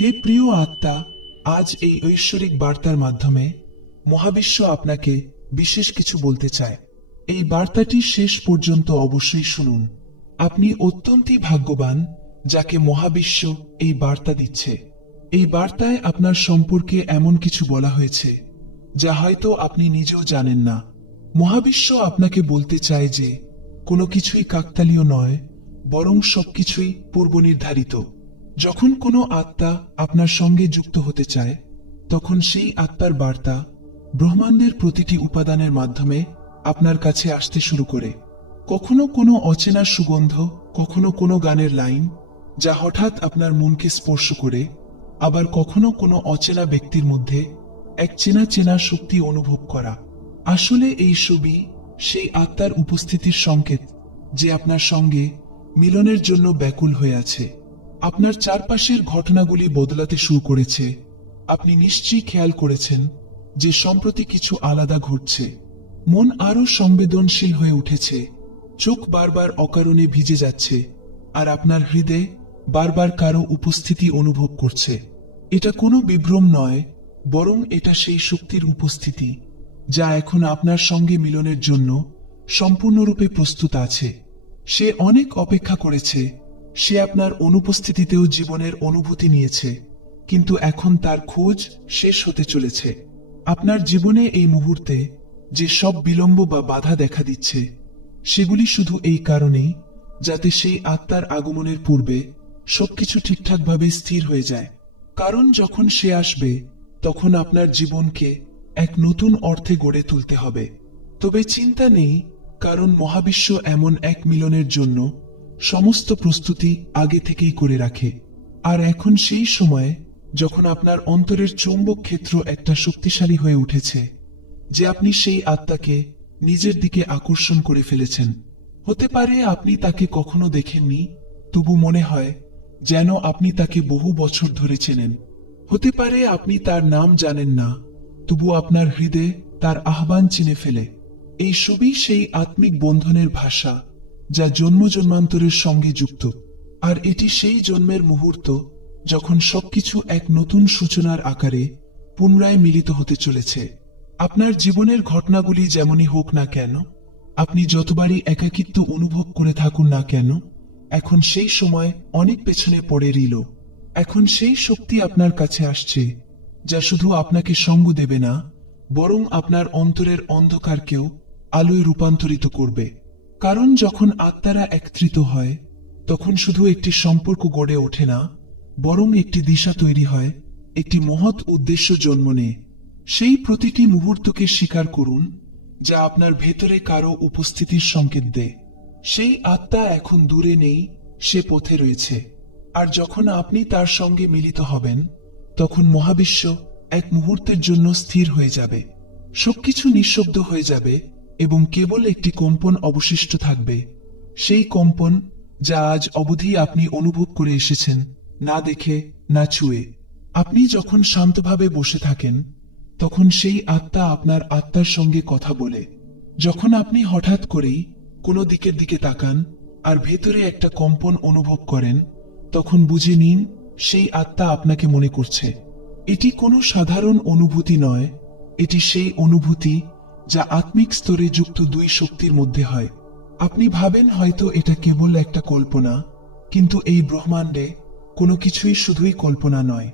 হে প্রিয় আত্মা, আজ এই ঐশ্বরিক বার্তার মাধ্যমে মহাবিশ্ব আপনাকে বিশেষ কিছু বলতে চায়। এই বার্তাটি শেষ পর্যন্ত অবশ্যই শুনুন। আপনি অত্যন্তই ভাগ্যবান যাকে মহাবিশ্ব এই বার্তা দিচ্ছে। এই বার্তায় আপনার সম্পর্কে এমন কিছু বলা হয়েছে, যা হয়তো আপনি নিজেও জানেন না। মহাবিশ্ব আপনাকে বলতে চায় যে, কোনো কিছুই কাকতালীয় নয়, বরং সবকিছুই পূর্বনির্ধারিত। যখন কোনো আত্মা আপনার সঙ্গে যুক্ত হতে চায়, তখন সেই আত্মার বার্তা ব্রহ্মাণ্ডের প্রতিটি উপাদানের মাধ্যমে আপনার কাছে আসতে শুরু করে। কখনো কোনো অচেনা সুগন্ধ, কখনো কোনো গানের লাইন যা হঠাৎ আপনার মনকে স্পর্শ করে, আবার কখনো কোনো অচেনা ব্যক্তির মধ্যে এক চেনা চেনা শক্তি অনুভব করা। আসলে এই ছবি সেই আত্মার উপস্থিতির সংকেত যে আপনার সঙ্গে মিলনের জন্য ব্যাকুল হয়ে আছে। আপনার চারপাশের ঘটনাগুলি বদলাতে শুরু করেছে। আপনি নিশ্চয়ই খেয়াল করেছেন যে সম্প্রতি কিছু আলাদা ঘটছে। মন আরও সংবেদনশীল হয়ে উঠেছে। চোখ বারবার অকারণে ভিজে যাচ্ছে আর আপনার হৃদয়ে বারবার কারও উপস্থিতি অনুভব করছে। এটা কোনো বিভ্রম নয়, বরং এটা সেই শক্তির উপস্থিতি যা এখন আপনার সঙ্গে মিলনের জন্য সম্পূর্ণরূপে প্রস্তুত আছে। সে অনেক অপেক্ষা করেছে সে আপনার অনুপস্থিতিতেও জীবনের অনুভূতি নিয়েছে, কিন্তু এখন তার খোঁজ শেষ হতে চলেছে। আপনার জীবনে এই মুহূর্তে যে সব বিলম্ব বা বাধা দেখা দিচ্ছে, সেগুলি শুধু এই কারণেই যাতে সেই আত্মার আগমনের পূর্বে সবকিছু ঠিকঠাকভাবে স্থির হয়ে যায়। কারণ যখন সে আসবে, তখন আপনার জীবনকে এক নতুন অর্থে গড়ে তুলতে হবে। তবে চিন্তা নেই, কারণ মহাবিশ্ব এমন এক মিলনের জন্য সমস্ত প্রস্তুতি আগে থেকেই করে রাখে। আর এখন সেই সময়ে, যখন আপনার অন্তরের চৌম্বক ক্ষেত্র একটা শক্তিশালী হয়ে উঠেছে, যে আপনি সেই আত্মাকে নিজের দিকে আকর্ষণ করে ফেলেছেন। হতে পারে আপনি তাকে কখনো দেখেননি, তবু মনে হয় যেন আপনি তাকে বহু বছর ধরে চেনেন। হতে পারে আপনি তার নাম জানেন না, তবু আপনার হৃদয়ে তার আহ্বান চিনে ফেলে। এই সবই সেই আত্মিক বন্ধনের ভাষা। যা জন্ম জন্মান্তরের সঙ্গে যুক্ত। আর এটি সেই জন্মের মুহূর্ত যখন সবকিছু এক নতুন সূচনার আকারে পুনরায় মিলিত হতে চলেছে। আপনার জীবনের ঘটনাগুলি যেমনই হোক না কেন, আপনি যতবারই একাকিত্ব অনুভব করে থাকুন না কেন, এখন সেই সময় অনেক পেছনে পড়ে রইল। এখন সেই শক্তি আপনার কাছে আসছে, যা শুধু আপনাকে সঙ্গ দেবে না, বরং আপনার অন্তরের অন্ধকারকেও আলোয় রূপান্তরিত করবে। কারণ যখন আত্মারা একত্রিত হয়, তখন শুধু একটি সম্পর্ক গড়ে ওঠে না, বরং একটি দিশা তৈরি হয়, একটি মহৎ উদ্দেশ্য জন্ম নেয়। সেই প্রতিটি মুহূর্তকে স্বীকার করুন, যা আপনার ভেতরে কারও উপস্থিতির সংকেত দেয়। সেই আত্মা এখন দূরে নেই, সে পথে রয়েছে। আর যখন আপনি তার সঙ্গে মিলিত হবেন, তখন মহাবিশ্ব এক মুহূর্তের জন্য স্থির হয়ে যাবে। সবকিছু নিঃশব্দ হয়ে যাবে এবং কেবল একটি কম্পন অবশিষ্ট থাকবে। সেই কম্পন, যা আজ অবধি আপনি অনুভব করে এসেছেন, না দেখে, না ছুঁয়ে। আপনি যখন শান্তভাবে বসে থাকেন, তখন সেই আত্মা আপনার আত্মার সঙ্গে কথা বলে। যখন আপনি হঠাৎ করেই কোনো দিকের দিকে তাকান আর ভেতরে একটা কম্পন অনুভব করেন, তখন বুঝে নিন, সেই আত্মা আপনাকে মনে করছে। এটি কোনো সাধারণ অনুভূতি নয়, এটি সেই অনুভূতি যা আত্মিক স্তরে যুক্ত দুই শক্তির মধ্যে হয়। আপনি ভাবেন হয়তো এটা কেবল একটা কল্পনা, কিন্তু এই ব্রহ্মাণ্ডে কোনো কিছুই শুধুই কল্পনা নয়।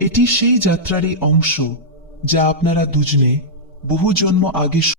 এটি সেই যাত্রারই অংশ, যা আপনারা দুজনে বহু জন্ম আগে